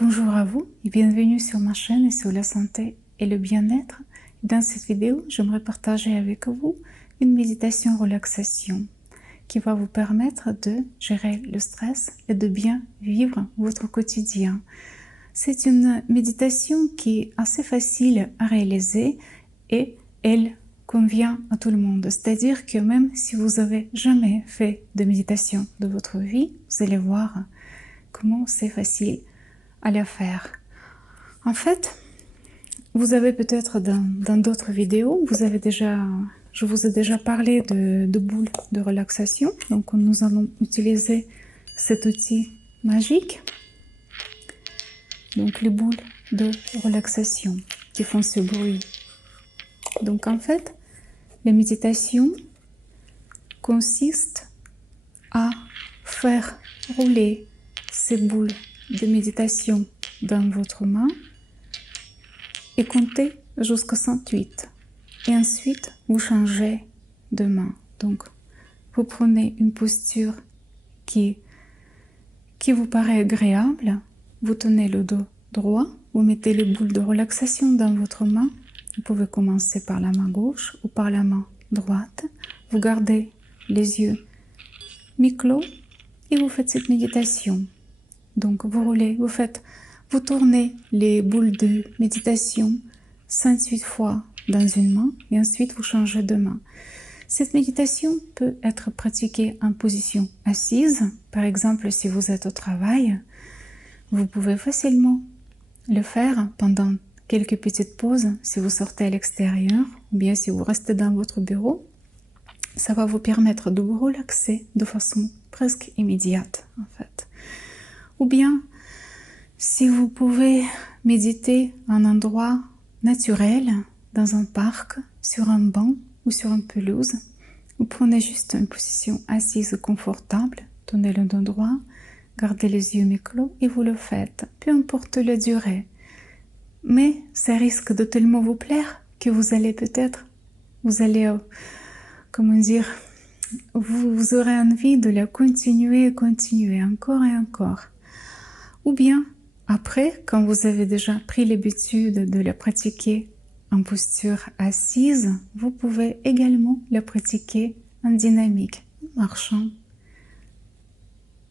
Bonjour à vous et bienvenue sur ma chaîne sur la santé et le bien-être. Dans cette vidéo, j'aimerais partager avec vous une méditation relaxation qui va vous permettre de gérer le stress et de bien vivre votre quotidien. C'est une méditation qui est assez facile à réaliser et elle convient à tout le monde. C'est-à-dire que même si vous avez jamais fait de méditation de votre vie, vous allez voir comment c'est facile à la faire. En fait, vous avez peut-être dans d'autres vidéos, je vous ai déjà parlé de boules de relaxation. Donc nous allons utiliser cet outil magique. Donc les boules de relaxation qui font ce bruit. Donc en fait, la méditation consiste à faire rouler ces boules de méditation dans votre main et compter jusqu'à 108. Et ensuite, vous changez de main. Donc, vous prenez une posture qui vous paraît agréable. Vous tenez le dos droit. Vous mettez les boules de relaxation dans votre main. Vous pouvez commencer par la main gauche ou par la main droite. Vous gardez les yeux mi-clos et vous faites cette méditation. Donc, vous roulez, vous tournez les boules de méditation 108 fois dans une main et ensuite vous changez de main. Cette méditation peut être pratiquée en position assise. Par exemple, si vous êtes au travail, vous pouvez facilement le faire pendant quelques petites pauses si vous sortez à l'extérieur ou bien si vous restez dans votre bureau. Ça va vous permettre de vous relaxer de façon presque immédiate en fait. Ou bien, si vous pouvez méditer à un endroit naturel, dans un parc, sur un banc ou sur une pelouse, vous prenez juste une position assise confortable, tenez le dos droit, gardez les yeux mi-clos et vous le faites, peu importe la durée. Mais ça risque de tellement vous plaire que vous allez vous aurez envie de la continuer encore et encore. Ou bien, après, quand vous avez déjà pris l'habitude de la pratiquer en posture assise, vous pouvez également la pratiquer en dynamique, en marchant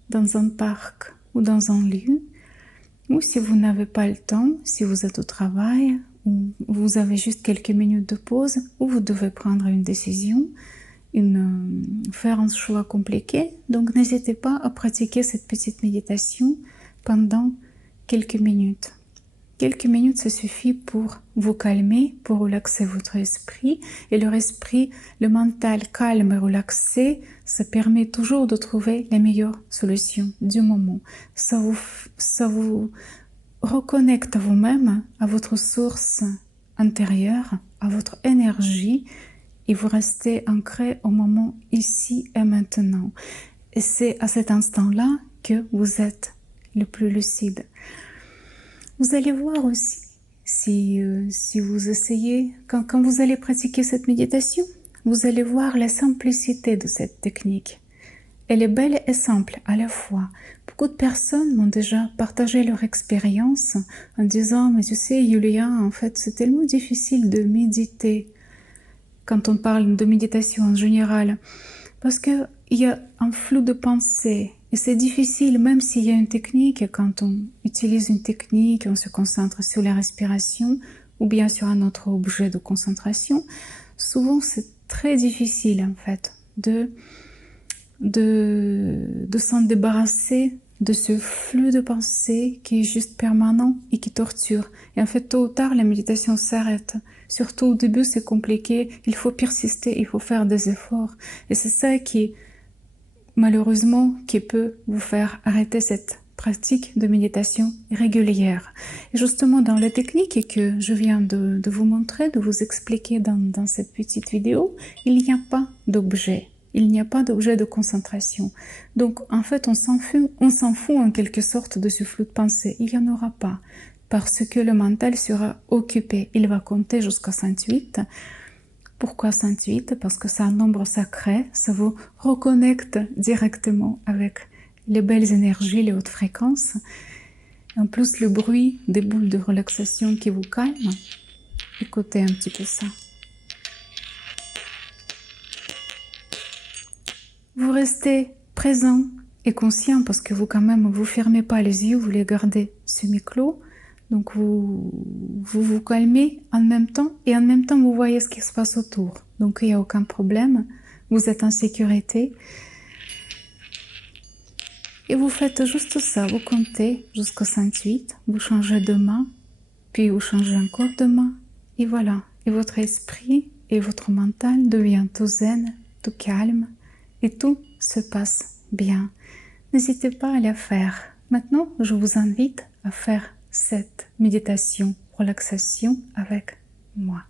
dans un parc ou dans un lieu. Ou si vous n'avez pas le temps, si vous êtes au travail, ou vous avez juste quelques minutes de pause, ou vous devez prendre une décision, faire un choix compliqué. Donc n'hésitez pas à pratiquer cette petite méditation pendant quelques minutes. Quelques minutes, ça suffit pour vous calmer, pour relaxer votre esprit. Et le mental calme et relaxé, ça permet toujours de trouver la meilleure solution du moment. Ça vous reconnecte à vous-même, à votre source intérieure, à votre énergie, et vous restez ancré au moment ici et maintenant. Et c'est à cet instant-là que vous êtes le plus lucide. Vous allez voir aussi, si vous essayez, quand vous allez pratiquer cette méditation, vous allez voir la simplicité de cette technique. Elle est belle et simple à la fois. Beaucoup de personnes m'ont déjà partagé leur expérience en disant « Mais tu sais, Yulia, en fait, c'est tellement difficile de méditer. » Quand on parle de méditation en général, parce qu'il y a un flou de pensée et c'est difficile, même s'il y a une technique, quand on utilise une technique, on se concentre sur la respiration ou bien sur un autre objet de concentration, souvent c'est très difficile en fait de s'en débarrasser de ce flux de pensée qui est juste permanent et qui torture. Et en fait, tôt ou tard, la méditation s'arrête. Surtout au début, c'est compliqué. Il faut persister, il faut faire des efforts. Et c'est ça qui, malheureusement, qui peut vous faire arrêter cette pratique de méditation régulière. Et justement, dans la technique que je viens de vous montrer, de vous expliquer dans cette petite vidéo, il n'y a pas d'objet. Il n'y a pas d'objet de concentration. Donc, en fait, on s'en fout en quelque sorte de ce flou de pensée. Il n'y en aura pas. Parce que le mental sera occupé. Il va compter jusqu'à 108. Pourquoi 108? Parce que c'est un nombre sacré. Ça vous reconnecte directement avec les belles énergies, les hautes fréquences. En plus, le bruit des boules de relaxation qui vous calme. Écoutez un petit peu ça. Vous restez présent et conscient parce que vous quand même, vous fermez pas les yeux, vous les gardez semi-clos. Donc vous calmez en même temps et en même temps vous voyez ce qui se passe autour. Donc il n'y a aucun problème, vous êtes en sécurité. Et vous faites juste ça, vous comptez jusqu'à 108, vous changez de main, puis vous changez encore de main, et voilà. Et votre esprit et votre mental devient tout zen, tout calme, et tout se passe bien. N'hésitez pas à la faire. Maintenant, je vous invite à faire cette méditation, relaxation avec moi.